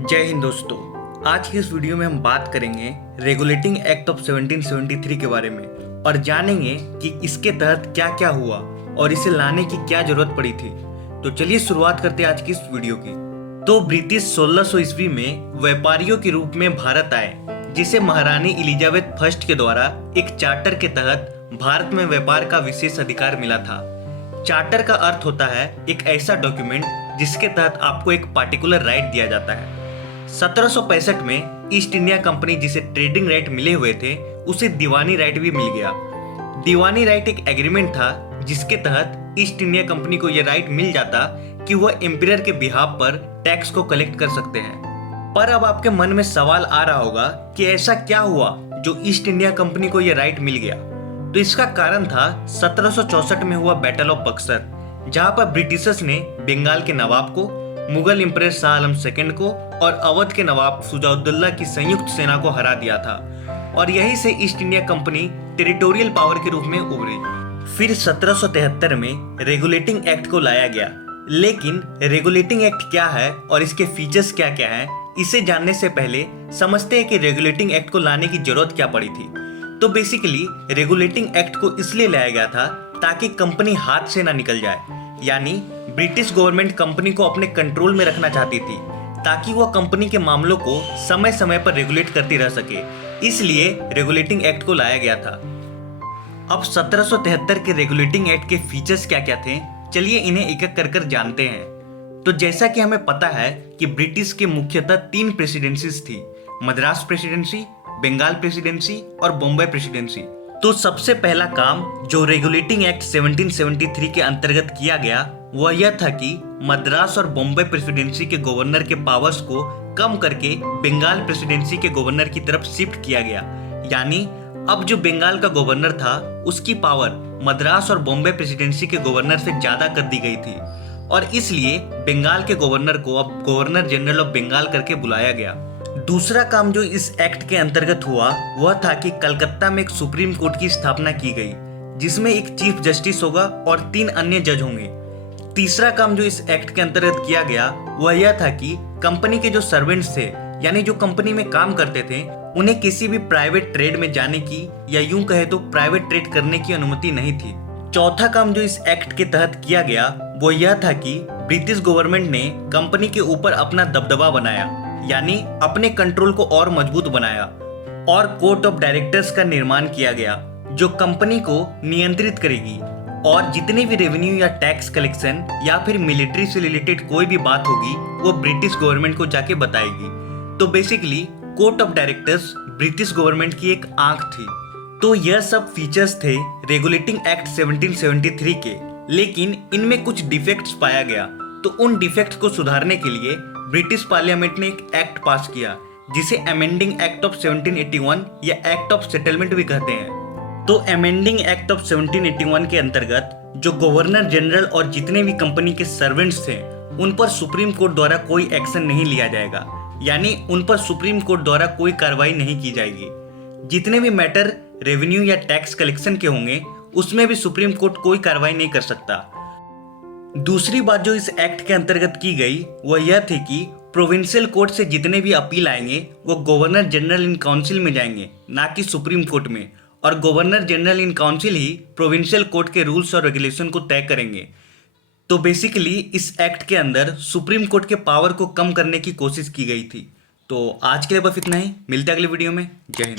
जय हिंद दोस्तों। आज की इस वीडियो में हम बात करेंगे रेगुलेटिंग एक्ट ऑफ 1773 के बारे में और जानेंगे कि इसके तहत क्या क्या हुआ और इसे लाने की क्या जरूरत पड़ी थी। तो चलिए शुरुआत करते हैं आज की इस वीडियो की। तो ब्रिटिश 1600 ईस्वी में व्यापारियों के रूप में भारत आए, जिसे महारानी एलिजाबेथ फर्स्ट के द्वारा एक चार्टर के तहत भारत में व्यापार का विशेष अधिकार मिला था। चार्टर का अर्थ होता है एक ऐसा डॉक्यूमेंट जिसके तहत आपको एक पार्टिकुलर राइट दिया जाता है। 1765 में ईस्ट इंडिया कंपनी जिसे ट्रेडिंग राइट मिले हुए थे उसे दीवानी राइट भी मिल गया। दीवानी राइट एक एग्रीमेंट था जिसके तहत ईस्ट इंडिया कंपनी को यह राइट मिल जाता कि वह एम्पियर के बिहाफ पर टैक्स को कलेक्ट कर सकते हैं। पर अब आपके मन में सवाल आ रहा होगा कि ऐसा क्या हुआ जो ईस्ट इंडिया कंपनी को यह राइट मिल गया। तो इसका कारण था 1764 में हुआ बैटल ऑफ बक्सर, जहां पर ब्रिटिशर्स ने बंगाल के नवाब को, मुगल एम्परर शाह आलम सेकंड को और अवध के नवाब शुजाउद्दौला की संयुक्त सेना को हरा दिया था और यहीं से east India company territorial power के रूप में उभरी। फिर 1773 में रेगुलेटिंग एक्ट को लाया गया। लेकिन रेगुलेटिंग एक्ट क्या है और इसके फीचर्स क्या क्या हैं, इसे जानने से पहले समझते हैं कि रेगुलेटिंग एक्ट को लाने की जरूरत क्या पड़ी थी। तो बेसिकली रेगुलेटिंग एक्ट को इसलिए लाया गया था ताकि कंपनी हाथ से ना निकल जाए, यानी ब्रिटिश गवर्नमेंट कंपनी को अपने कंट्रोल में रखना चाहती थी ताकि वह कंपनी के मामलों को समय समय पर रेगुलेट करती रह सके। इसलिए रेगुलेटिंग एक्ट को लाया गया था। अब 1773 के रेगुलेटिंग एक्ट के फीचर्स क्या क्या थे, चलिए इन्हें एक एक कर जानते हैं। तो जैसा कि हमें पता है कि ब्रिटिश के मुख्यतः 3 प्रेसिडेंसीज थी, मद्रास प्रेसिडेंसी, बंगाल प्रेसिडेंसी और बॉम्बे प्रेसिडेंसी। तो सबसे पहला काम जो रेगुलेटिंग एक्ट 1773 के अंतर्गत किया गया वह यह था कि मद्रास और बॉम्बे प्रेसिडेंसी के गवर्नर के पावर्स को कम करके बंगाल प्रेसिडेंसी के गवर्नर की तरफ शिफ्ट किया गया। यानी अब जो बंगाल का गवर्नर था उसकी पावर मद्रास और बॉम्बे प्रेसिडेंसी के गवर्नर से ज्यादा कर दी गई थी और इसलिए बंगाल के गवर्नर को अब गवर्नर जनरल ऑफ बंगाल करके बुलाया गया। दूसरा काम जो इस एक्ट के अंतर्गत हुआ वह था कि कलकत्ता में एक सुप्रीम कोर्ट की स्थापना की गई, जिसमें एक चीफ जस्टिस होगा और 3 अन्य जज होंगे। तीसरा काम जो इस एक्ट के अंतर्गत किया गया वह यह था कि कंपनी के जो सर्वेंट्स थे, यानी जो कंपनी में काम करते थे, उन्हें किसी भी प्राइवेट ट्रेड में जाने की या यूं कहे तो प्राइवेट ट्रेड करने की अनुमति नहीं थी। चौथा काम जो इस एक्ट के तहत किया गया वो यह था कि ब्रिटिश गवर्नमेंट ने कंपनी के ऊपर अपना दबदबा बनाया, यानी अपने कंट्रोल को और मजबूत बनाया और कोर्ट ऑफ डायरेक्टर्स का निर्माण किया गया जो कंपनी को नियंत्रित करेगी और जितने भी रेवेन्यू या टैक्स कलेक्शन या फिर मिलिट्री से रिलेटेड कोई भी बात होगी वो ब्रिटिश गवर्नमेंट को जाके बताएगी। तो basically court of directors British government की एक आंख थी। तो यह सब फीचर्स थे रेगुलेटिंग एक्ट 1773 के, लेकिन इनमें कुछ डिफेक्ट्स पाया गया। तो उन डिफेक्ट्स को सुधारने के लिए ब्रिटिश पार्लियामेंट ने एक एक्ट पास किया जिसे अमेंडिंग एक्ट ऑफ 1781 या एक्ट ऑफ सेटलमेंट भी कहते हैं। तो अमेंडिंग एक्ट ऑफ 1781 के अंतर्गत जो गवर्नर जनरल और जितने भी कंपनी के सर्वेंट्स थे उन पर सुप्रीम कोर्ट द्वारा कोई एक्शन नहीं लिया जाएगा, यानी उन पर सुप्रीम कोर्ट द्वारा कोई कार्रवाई नहीं की जाएगी। जितने भी मैटर रेवेन्यू या टैक्स कलेक्शन के होंगे उसमें भी सुप्रीम कोर्ट कोई कार्रवाई नहीं कर सकता। दूसरी बात जो इस एक्ट के अंतर्गत की गई वह यह थी कि प्रोविंशियल कोर्ट से जितने भी अपील आएंगे वो गवर्नर जनरल इन काउंसिल में जाएंगे, ना कि सुप्रीम कोर्ट में, और governor general in council he provincial court के रूल्स और रेगुलेशन को तय करेंगे। तो बेसिकली इस एक्ट के अंदर सुप्रीम कोर्ट के पावर को कम करने की कोशिश की गई थी। तो आज के लिए बस इतना ही, मिलते हैं अगले वीडियो में। जय हिंद।